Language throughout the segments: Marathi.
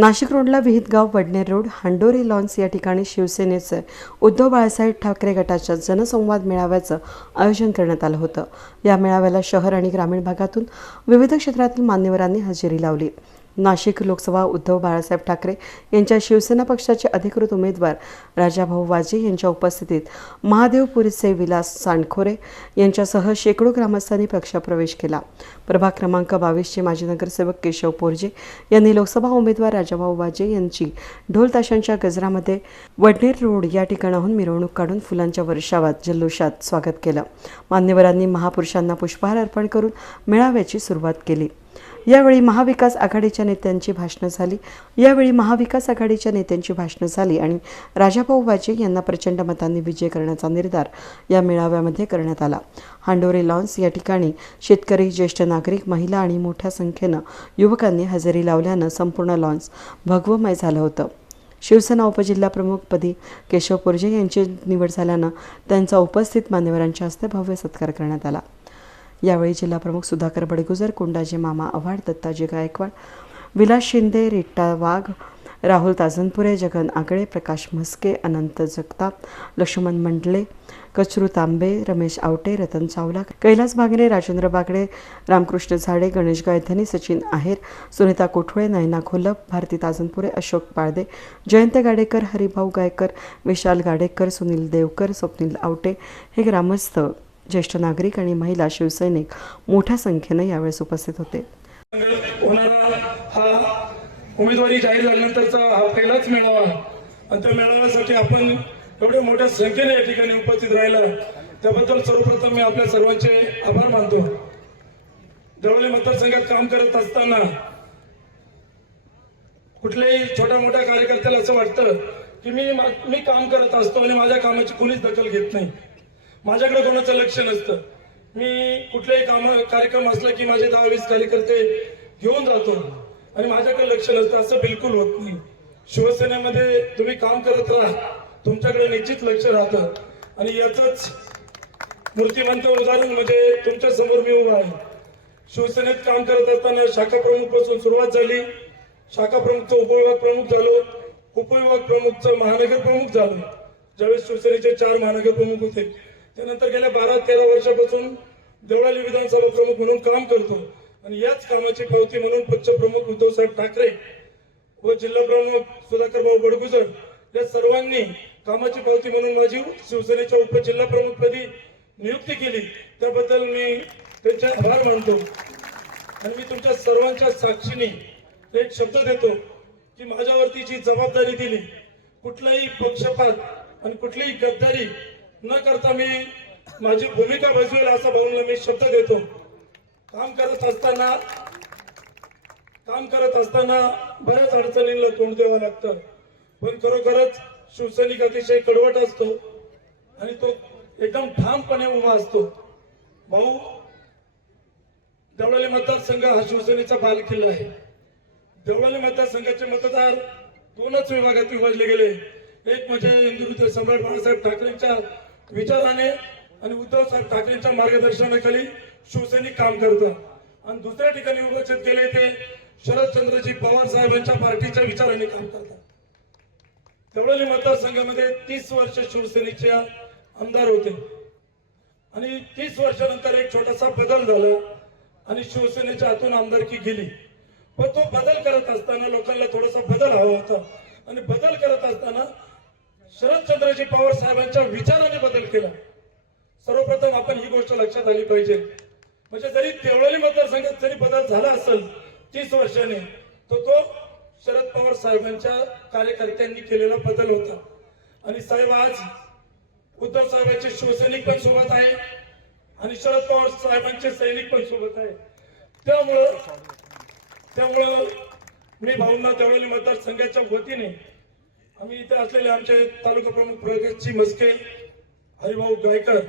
नाशिक रोडला विहितगाव वडनेर रोड हांडोरी लॉन्स या ठिकाणी शिवसेनेचे उद्धव बाळासाहेब ठाकरे गटाच्या जनसंवाद मेळाव्याचं आयोजन करण्यात आलं होतं. या मेळाव्याला शहर आणि ग्रामीण भागातून विविध क्षेत्रातील मान्यवरांनी हजेरी लावली. नाशिक लोकसभा उद्धव बाळासाहेब ठाकरे यांच्या शिवसेना पक्षाचे अधिकृत उमेदवार राजाभाऊ वाजे यांच्या उपस्थितीत महादेवपुरीचे विलास सांडखोरे यांच्यासह शेकडो ग्रामस्थांनी पक्षप्रवेश केला. प्रभाग क्रमांक बावीसचे माजी नगरसेवक केशव पोरजे यांनी लोकसभा उमेदवार राजाभाऊ वाजे यांची ढोल ताशांच्या गजरामध्ये वडनेर रोड या ठिकाणाहून मिरवणूक काढून फुलांच्या वर्षावात जल्लोषात स्वागत केलं. मान्यवरांनी महापुरुषांना पुष्पहार अर्पण करून मेळाव्याची सुरुवात केली. यावेळी महाविकास आघाडीच्या नेत्यांची भाषणं झाली. यावेळी महाविकास आघाडीच्या नेत्यांची भाषणं झाली आणि राजाभाऊ वाजे यांना प्रचंड मतांनी विजय करण्याचा निर्धार या मेळाव्यामध्ये करण्यात आला. हांडोरे लॉन्स या ठिकाणी शेतकरी ज्येष्ठ नागरिक महिला आणि मोठ्या संख्येनं युवकांनी हजेरी लावल्यानं संपूर्ण लॉन्स भगवमय झालं होतं. शिवसेना उपजिल्हाप्रमुखपदी केशव पुरजे यांची निवड झाल्यानं त्यांचा उपस्थित मान्यवरांच्या हस्ते भव्य सत्कार करण्यात आला. यावेळी जिल्हाप्रमुख सुधाकर बडगुजर कोंडाजी मामा आव्हाड दत्ताजी गायकवाड विलास शिंदे रिट्टा वाघ राहुल ताजनपुरे जगन आगळे प्रकाश म्हस्के अनंत जगताप लक्ष्मण मंडले कचरू तांबे रमेश आवटे रतन चावला कैलास बागरे राजेंद्र बागडे रामकृष्ण झाडे गणेश गायधनी सचिन आहेर सुनीता कोठुळे नयना खोलप भारती ताजनपुरे अशोक पाळदे जयंत गाडेकर हरिभाऊ गायकर विशाल गाडेकर सुनील देवकर स्वप्नील आवटे हे ग्रामस्थ ज्येष्ठ नागरिक आणि महिला शिवसैनिक मोठ्या संख्येनं यावेळेस उपस्थित होते. उमेदवारी जाहीर झाल्यानंतरचा हा पहिलाच मेळावा. आणि त्या मेळाव्यासाठी आपण एवढ्या मोठ्या संख्येने या ठिकाणी उपस्थित राहिला. त्याबद्दल सर्वप्रथम मी आपल्या सर्वांचे आभार मानतो. देवळे मतदारसंघात काम करत असताना कुठल्याही छोट्या मोठ्या कार्यकर्त्याला असं वाटतं की मी मी काम करत असतो आणि माझ्या कामाची कोणीच दखल घेत नाही. माझ्याकडे कोणाचं लक्ष नसतं. मी कुठल्याही काम कार्यक्रम असला की माझे दहा वीस कार्यकर्ते घेऊन जातो आणि माझ्याकडे लक्ष नसतं. असं बिलकुल होत नाही. शिवसेनेमध्ये तुम्ही काम करत राहा. तुमच्याकडे निश्चित लक्ष राहतं. आणि याच मूर्तिमंत उदाहरण म्हणजे तुमच्यासमोर मी उभा आहे. शिवसेनेत काम करत असताना शाखा प्रमुखपासून सुरुवात झाली. शाखा प्रमुखचं उपविभाग प्रमुख झालो. उपविभाग प्रमुखचं महानगर प्रमुख झालो. ज्यावेळेस शिवसेनेचे चार महानगर प्रमुख होते. त्यानंतर गेल्या बारा तेरा वर्षापासून देवळाली विधानसभा प्रमुख म्हणून काम करतो. आणि याच कामाची पावती म्हणून पक्षप्रमुख उद्धवसाहेब ठाकरे व जिल्हा प्रमुख सुधाकर भाऊ बडगुजर या सर्वांनी कामाची पावती म्हणून माझी शिवसेनेच्या उपजिल्हा प्रमुखपदी नियुक्ती केली. त्याबद्दल मी त्यांचे आभार मानतो. आणि मी तुमच्या सर्वांच्या साक्षीने एक शब्द देतो की माझ्यावरती जी जबाबदारी दिली कुठलाही पक्षपात आणि कुठलीही गद्दारी न करता मी माझी भूमिका बजवेल असा भाऊंना मी शब्द देतो. काम करत असताना काम करत असताना बऱ्याच अडचणींना तोंड द्यावं लागतं. पण खरोखरच शिवसैनिक अतिशय कडवट असतो आणि तो एकदम ठामपणे उभा असतो. भाऊ देवळाली मतदारसंघ हा शिवसेनेचा बालकिल्ला आहे. देवळाली मतदारसंघाचे मतदार दोनच विभागात विभागले गेले. एक म्हणजे हिंदू सम्राट बाळासाहेब ठाकरेंच्या विचाराने आणि उद्धव साहेब ठाकरेंच्या मार्गदर्शनाखाली शिवसैनिक काम करतात आणि दुसऱ्या ठिकाणी विभाजित केले ते शरदचंद्रजी पवार साहेबांच्या पार्टीच्या विचाराने काम करतात. देवळाली मतदारसंघामध्ये तीस वर्ष शिवसेनेचे आमदार होते. आणि तीस वर्षानंतर एक छोटासा बदल झाला आणि शिवसेनेच्या हातून आमदारकी गेली. पण तो बदल करत असताना लोकांना थोडासा बदल हवा होता. आणि बदल करत असताना शरदचंद्रजी पवार साहेबांच्या विचाराने बदल केला. सर्वप्रथम आपण ही गोष्ट लक्षात आली पाहिजे. म्हणजे जरी देवळाली मतदारसंघात जरी बदल झाला असेल तीस वर्षाने तर तो शरद पवार साहेबांच्या कार्यकर्त्यांनी केलेला बदल होता. आणि साहेब आज उद्धव साहेबांचे शिवसैनिक पण सोबत आहे आणि शरद पवार साहेबांचे सैनिक पण सोबत आहे. त्यामुळं त्यामुळं मी भाऊंना त्यावेळी मतदारसंघाच्या वतीने आम्ही इथे असलेले आमचे तालुका प्रमुख प्रगतची मस्के हरिभाऊ गायकर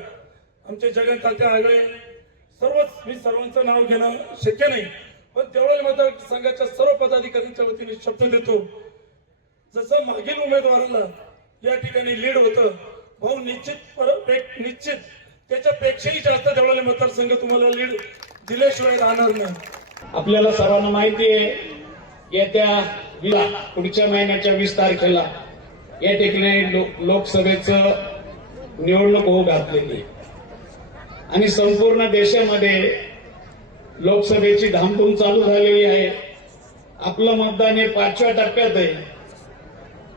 आमचे जगन तात्या आगळे सर्वच मी सर्वांचं नाव घेणं शक्य नाही. पण तेवढ्या मतदारसंघाच्या सर्व पदाधिकाऱ्यांच्या वतीने शब्द देतो. जसं मागील उमेदवाराला या ठिकाणी लीड होतं भाऊ निश्चित निश्चित. त्याच्यापेक्षाही जास्त देवळाले मतदारसंघ तुम्हाला लीड दिल्याशिवाय राहणार नाही. आपल्याला सर्वांना माहिती आहे येत्या पुढच्या महिन्याच्या वीस तारखेला या ठिकाणी लो- लोकसभेचं निवडणूक होऊ घातलेली आणि संपूर्ण देशामध्ये लोकसभेची धामधूम चालू झालेली आहे. आपलं मतदान हे पाचव्या टप्प्यात आहे.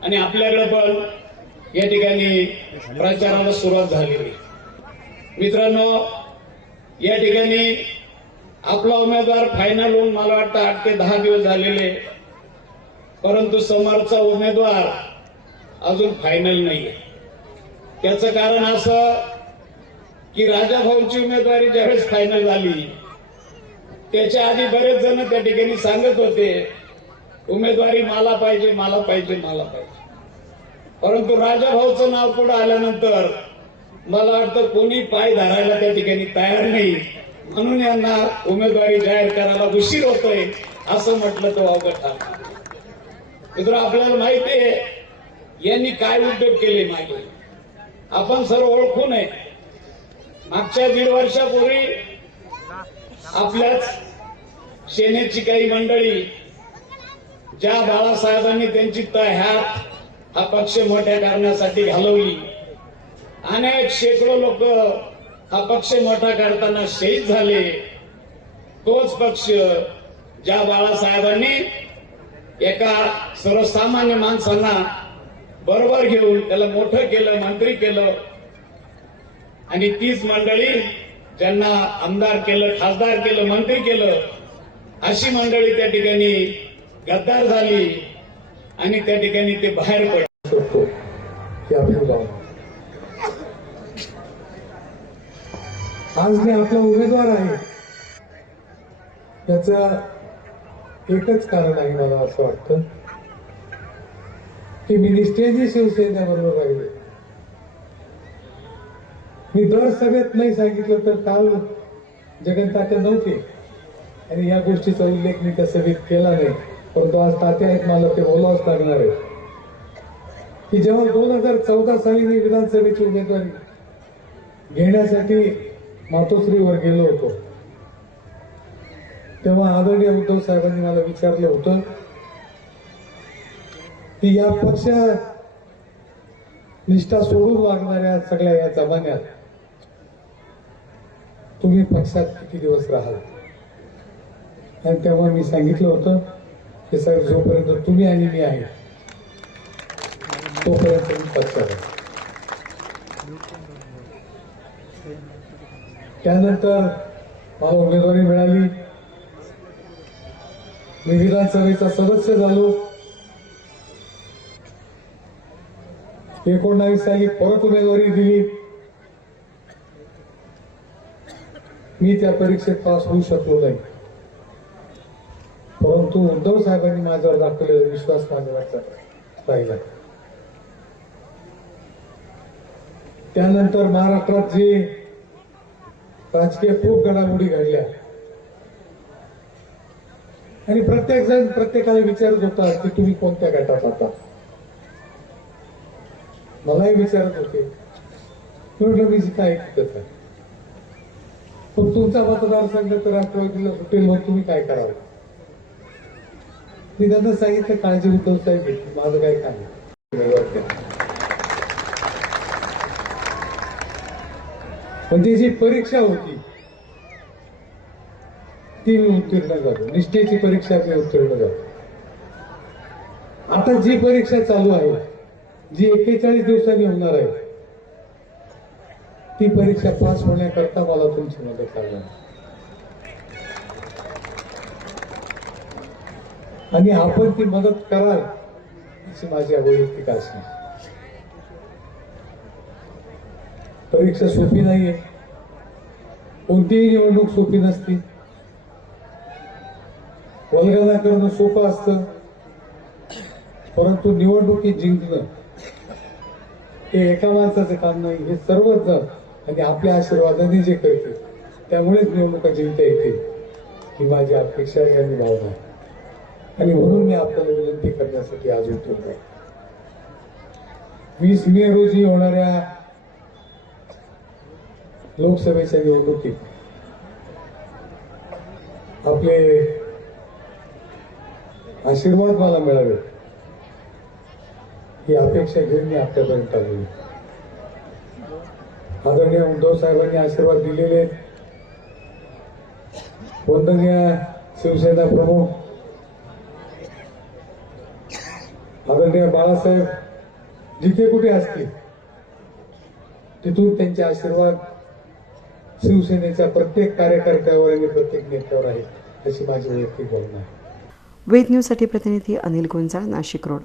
आणि आपल्याकडे पण या ठिकाणी प्रचाराला सुरुवात झालेली. मित्रांनो या ठिकाणी आपला उमेदवार फायनल होऊन मला वाटतं आठ ते दहा दिवस झालेले. परंतु समोरचा उमेदवार अजून फायनल नाहीये. त्याचं कारण असं की राजाभाऊची उमेदवारी ज्यावेळेस फायनल झाली त्याच्या आधी बरेच जण त्या ठिकाणी सांगत होते उमेदवारी मला पाहिजे मला पाहिजे मला पाहिजे. परंतु राजाभाऊचं नाव पुढे आल्यानंतर मला वाटतं कोणी पाय धरायला त्या ठिकाणी तयार नाही. म्हणून यांना उमेदवारी जाहीर करायला उशीर होतोय असं म्हटलं तो अवघड ठरणार मित्र आपल्याला माहिती आहे यांनी काय उद्योग केले मागे? आपण सर्व ओळखू नये मागच्या दीड वर्षापूर्वी आपल्याच सेनेची काही मंडळी ज्या बाळासाहेबांनी त्यांची तह्यात हा पक्ष मोठ्या करण्यासाठी घालवली. अनेक शेकडो लोक हा पक्ष मोठा करताना शहीद झाले. तोच पक्ष ज्या बाळासाहेबांनी एका सर्वसामान्य माणसांना बरोबर घेऊन त्याला मोठं केलं मंत्री केलं. आणि तीच मंडळी ज्यांना आमदार केलं खासदार केलं मंत्री केलं अशी मंडळी त्या ठिकाणी गद्दार झाली आणि त्या ठिकाणी ते बाहेर पडले. शकतो आज मी आपला उमेदवार आहे. याचं एकच कारण आहे मला असं वाटतं की मी निष्ठेने शिवसेनेबरोबर राहिले मी दर सभेत नाही सांगितलं तर काल जगन तात्या नव्हते. आणि या गोष्टीचा उल्लेख मी त्या सभेत केला नाही. परंतु आज तात्या आहेत मला ते बोलावंच लागणार आहे. की जेव्हा दोन हजार चौदा साली मी विधानसभेची उमेदवारी घेण्यासाठी मातोश्रीवर गेलो होतो तेव्हा आदरणीय उद्धव साहेबांनी मला विचारलं होतं की या पक्ष निष्ठा सोडून वागणाऱ्या सगळ्या या जमान्यात तुम्ही पक्षात किती दिवस राहाल? आणि तेव्हा मी सांगितलं होतं की साहेब जोपर्यंत तुम्ही आणि मी आहे तोपर्यंत मी पक्षात त्यानंतर मला उमेदवारी मिळाली. मी विधानसभेचा सदस्य झालो. एकोणावीस साली परत उमेदवारी दिली. मी त्या परीक्षेत पास होऊ शकलो नाही. परंतु उद्धव साहेबांनी माझ्यावर दाखवलेला विश्वास माझ्यावरचा राहिला. त्यानंतर महाराष्ट्रात जे राजकीय खूप घडामोडी घडल्या. आणि प्रत्येक जण प्रत्येकाला विचारत होता की तुम्ही कोणत्या गटात आता मलाही विचारत होते. मी म्हटलं मी आहे पण तुमचा मतदारसंघ तर राष्ट्रवादीला सुटेल मग तुम्ही काय करावं? मी त्यांना सांगितलं काळजी उद्धव साहेब भेटली माझं काय काय म्हणजे जी परीक्षा होती ती मी उत्तीर्ण झालो. निष्ठेची परीक्षा मी उत्तीर्ण झालो. आता जी परीक्षा चालू आहे जी एक्केचाळीस दिवसांनी होणार आहे ती परीक्षा पास होण्याकरता मला तुमची मदत लागणार आणि आपण ती मदत कराल अशी माझी वैयक्तिक आशा परीक्षा सोपी नाहीये. कोणतीही निवडणूक सोपी नसती. वल्गना करणं सोपं असतं. परंतु निवडणुकी जिंकणं हे एका माणसाचं काम नाही हे सर्वच जण. आणि आपल्या आशीर्वादाने जे करते त्यामुळेच निवडणुका जिंकता येते ही माझी अपेक्षा आणि भावना आहे. आणि म्हणून मी आपल्याला विनंती करण्यासाठी आज उतरलो आहे. वीस मे रोजी होणाऱ्या लोकसभेच्या निवडणुकीत आपले आशीर्वाद मला मिळावे ही अपेक्षा घेऊन मी आपल्यापर्यंत आलेली आदरणीय उद्धव साहेबांनी आशीर्वाद दिलेले. वंदनीय शिवसेना प्रमुख. आदरणीय बाळासाहेब जिथे कुठे असतील तिथून त्यांचे आशीर्वाद शिवसेनेच्या प्रत्येक कार्यकर्त्यावर आणि प्रत्येक नेत्यावर आहे अशी माझी वैयक्तिक भावना आहे. वेद न्यूजसाठी प्रतिनिधी अनिल गुंजाळ नाशिक रोड.